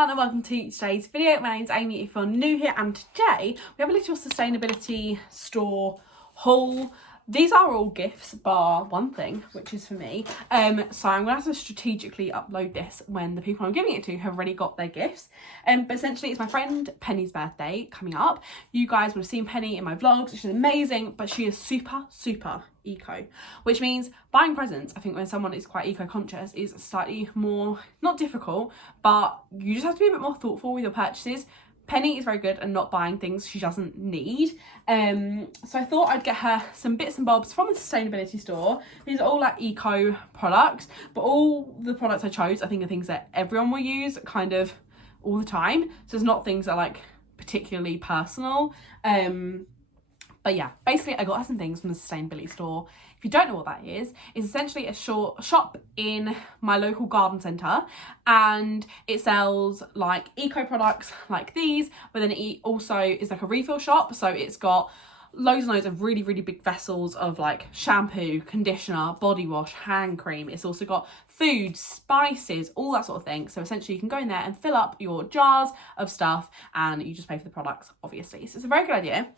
everyone and welcome to today's video. My name's Amy if you're new here, and today we have a little sustainability store haul. These are all gifts bar one thing, which is for me. So I'm gonna have to strategically upload this when the people I'm giving it to have already got their gifts. But essentially it's my friend Penny's birthday coming up. You guys would have seen Penny in my vlogs. She's amazing, but she is super eco, which means buying presents, I think when someone is quite eco-conscious, is slightly more, not difficult, but you just have to be a bit more thoughtful with your purchases. Penny is very good at not buying things she doesn't need. So I thought I'd get her some bits and bobs from the sustainability store. These are all like eco products, but all the products I chose I think are things that everyone will use kind of all the time. So it's not things that are like particularly personal. But yeah, basically I got her some things from the sustainability store. If you don't know what that is, it's essentially a shop in my local garden centre, and it sells like eco products like these, but then it also is like a refill shop. So it's got loads and loads of really big vessels of like shampoo, conditioner, body wash, hand cream. It's also got food, spices, all that sort of thing. So essentially you can go in there and fill up your jars of stuff and you just pay for the products, obviously. So it's a very good idea.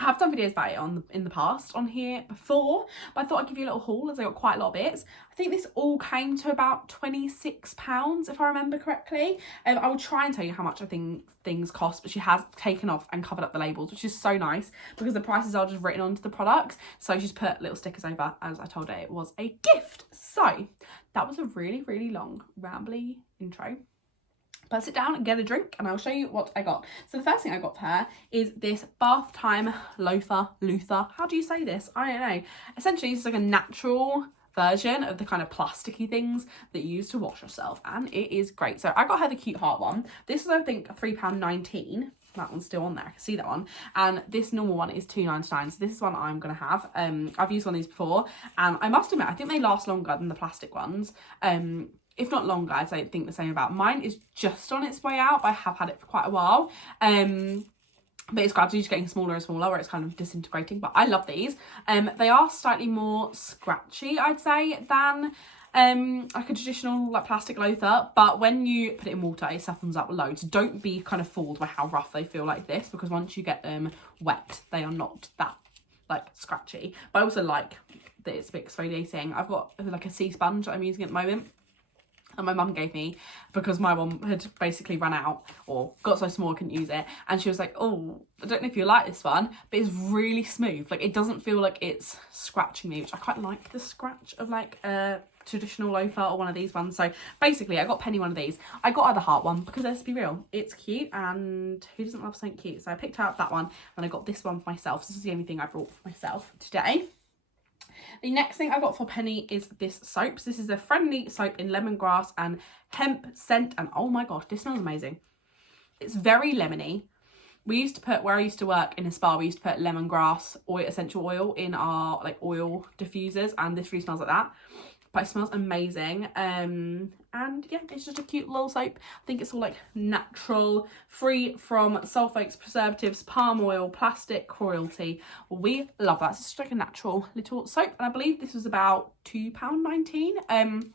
I have done videos about it in the past on here before, but I thought I'd give you a little haul as I got quite a lot of bits. I think this all came to about £26 if I remember correctly. I will try and tell you how much I think things cost, but she has taken off and covered up the labels, which is so nice because the prices are just written onto the products. So she's put little stickers over as I told her it was a gift. So that was a really long rambly intro. But sit down and get a drink and I'll show you what I got. So the first thing I got for her is this bath time Luther. How do you say this? I don't know. Essentially it's like a natural version of the kind of plasticky things that you use to wash yourself, and it is great. So I got her the cute heart one. This is I think £3.19. That one's still on there, I can see that one. And this normal one is £2.99. So this is one I'm gonna have. I've used one of these before and I must admit I think they last longer than the plastic ones. If not longer, I don't think the same about. Mine is just on its way out, but I have had it for quite a while. But it's gradually just getting smaller and smaller where it's kind of disintegrating. But I love these. They are slightly more scratchy, I'd say, than like a traditional like plastic Lothar. But when you put it in water, it softens up loads. Don't be kind of fooled by how rough they feel like this, because once you get them wet, they are not that like scratchy. But I also like that it's a bit exfoliating. I've got like a sea sponge that I'm using at the moment, and my mum gave me because my one had basically run out or got so small I couldn't use it, and she was like, oh, I don't know if you like this one, but it's really smooth. Like it doesn't feel like it's scratching me, which I quite like the scratch of like a traditional Lothar or one of these ones. So basically I got Penny one of these. I got her the heart one because let's be real, it's cute, and who doesn't love something cute? So I picked out that one and I got this one for myself. This is the only thing I brought for myself today. The next thing I got for Penny is this soap. So this is the Friendly soap in lemongrass and hemp scent, and oh my gosh, this smells amazing. It's very lemony. We used to put, where I used to work in a spa, we used to put lemongrass oil, essential oil in our like oil diffusers, and this really smells like that. But it smells amazing. And yeah, it's just a cute little soap. I think it's all like natural, free from sulfates, preservatives, palm oil, plastic, cruelty. We love that. It's just like a natural little soap, and I believe this was about £2.19.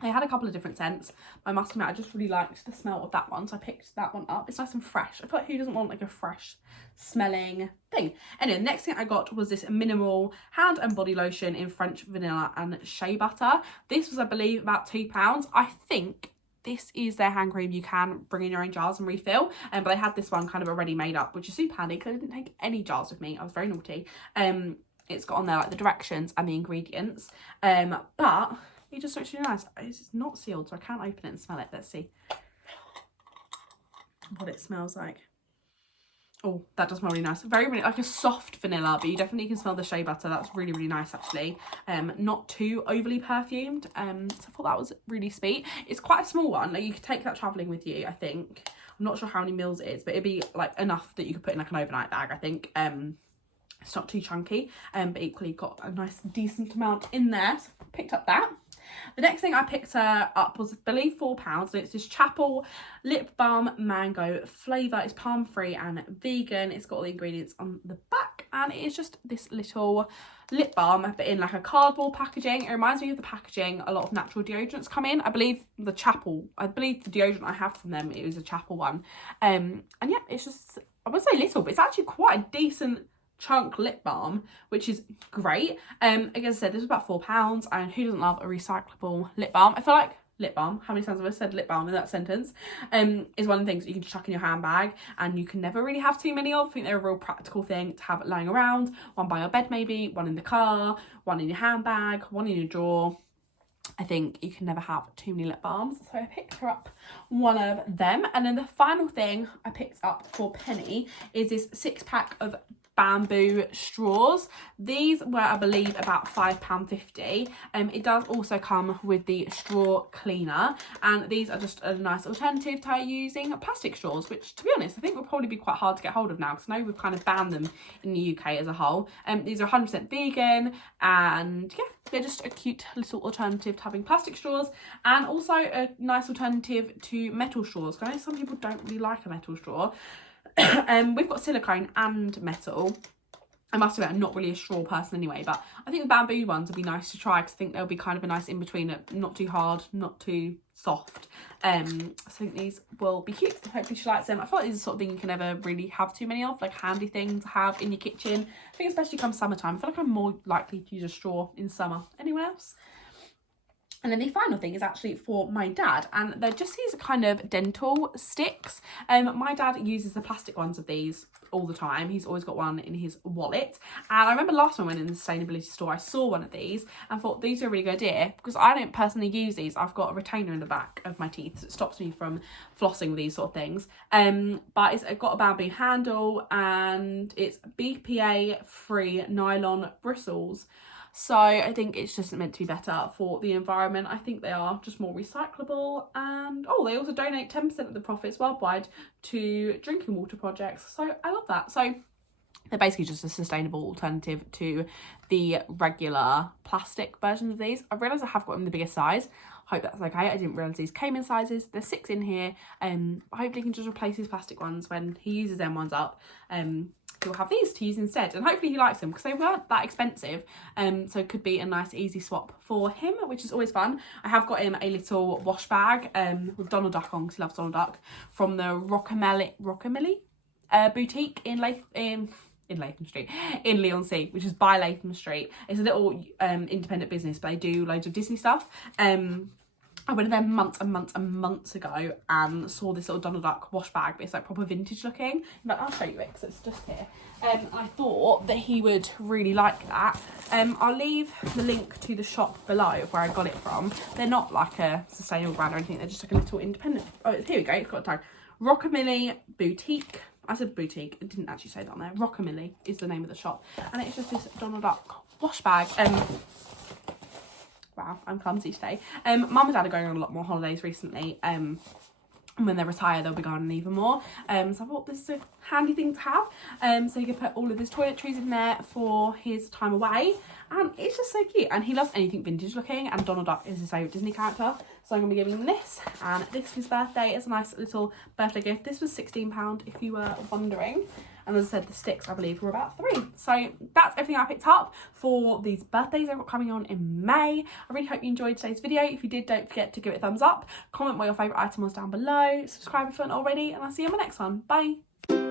They had a couple of different scents. I must admit, I just really liked the smell of that one, so I picked that one up. It's nice and fresh. I feel like who doesn't want like a fresh smelling thing? Anyway, the next thing I got was this minimal hand and body lotion in French vanilla and shea butter. This was, I believe, about £2. I think this is their hand cream you can bring in your own jars and refill, but I had this one kind of already made up, which is super handy because I didn't take any jars with me. I was very naughty. It's got on there like the directions and the ingredients, but it just looks really nice. It's not sealed, so I can't open it and smell it. Let's see what it smells like. Oh, that does smell really nice. Very, really like a soft vanilla, but you definitely can smell the shea butter. That's really nice actually. Not too overly perfumed. So I thought that was really sweet. It's quite a small one. Like you could take that traveling with you, I think. I'm not sure how many mils it is, but it'd be like enough that you could put in like an overnight bag, I think. It's not too chunky, but equally got a nice decent amount in there. So I picked up that. The next thing I picked her up was, I believe, £4, and it's this Chapel Lip Balm Mango flavour. It's palm free and vegan. It's got all the ingredients on the back, and it is just this little lip balm but in like a cardboard packaging. It reminds me of the packaging a lot of natural deodorants come in. I believe the deodorant I have from them, it was a Chapel one. And yeah, it's just, I would say little, but it's actually quite a decent chunk lip balm, which is great. Like I said, this was about £4, and who doesn't love a recyclable lip balm? I feel like lip balm, how many times have I said lip balm in that sentence, is one of the things that you can just chuck in your handbag, and you can never really have too many of. I think they're a real practical thing to have lying around, one by your bed maybe, one in the car, one in your handbag, one in your drawer. I think you can never have too many lip balms, so I picked her up one of them. And then the final thing I picked up for Penny is this 6-pack of bamboo straws. These were, I believe, about £5.50. It does also come with the straw cleaner, and these are just a nice alternative to using plastic straws, which, to be honest, I think will probably be quite hard to get hold of now, because I know we've kind of banned them in the UK as a whole. These are 100% vegan, and yeah, they're just a cute little alternative to having plastic straws, and also a nice alternative to metal straws, because I know some people don't really like a metal straw. We've got silicone and metal. I must admit, I'm not really a straw person anyway, but I think the bamboo ones would be nice to try, because I think they'll be kind of a nice in-between, not too hard, not too soft. So I think these will be cute. Hopefully she likes them. I feel like these are the sort of thing you can never really have too many of, like handy thing to have in your kitchen. I think especially come summertime, I feel like I'm more likely to use a straw in summer. Anyone else? And then the final thing is actually for my dad, and they're just these kind of dental sticks. My dad uses the plastic ones of these all the time. He's always got one in his wallet. And I remember last time I went in the sustainability store, I saw one of these and thought these are a really good idea, because I don't personally use these. I've got a retainer in the back of my teeth, so it stops me from flossing with these sort of things. But it's got a bamboo handle, and it's BPA free nylon bristles. So I think it's just meant to be better for the environment. I think they are just more recyclable, and they also donate 10% of the profits worldwide to drinking water projects. So I love that. So they're basically just a sustainable alternative to the regular plastic versions of these. I realise I have got them the biggest size. Hope that's okay. I didn't realise these came in sizes. There's 6 in here. Hopefully he can just replace his plastic ones when he uses them ones up. He'll have these to use instead, and hopefully he likes them, because they weren't that expensive, so it could be a nice easy swap for him, which is always fun. I have got him a little wash bag with Donald Duck on, because he loves Donald Duck, from the Rockamilly boutique in Latham Street, in Leigh-on-Sea, which is by Latham Street. It's a little independent business, but they do loads of Disney stuff. I went in there months and months and months ago and saw this little Donald Duck wash bag, but it's like proper vintage looking. But I'll show you it because it's just here. I thought that he would really like that. I'll leave the link to the shop below where I got it from. They're not like a sustainable brand or anything. They're just like a little independent. Oh, here we go. It's got a tag. Rockamilly Boutique. I said boutique. It didn't actually say that on there. Rockamilly is the name of the shop, and it's just this Donald Duck wash bag. Wow, I'm clumsy today. Mum and Dad are going on a lot more holidays recently. And when they retire, they'll be going on even more. So I thought this is a handy thing to have. So you can put all of his toiletries in there for his time away. And it's just so cute. And he loves anything vintage looking. And Donald Duck is his favourite Disney character. So I'm going to be giving him this. And this for his birthday is a nice little birthday gift. This was £16 if you were wondering. And as I said, the sticks, I believe, were about £3. So that's everything I picked up for these birthdays I've got coming on in May. I really hope you enjoyed today's video. If you did, don't forget to give it a thumbs up. Comment what your favourite item was down below. Subscribe if you haven't already. And I'll see you in my next one. Bye.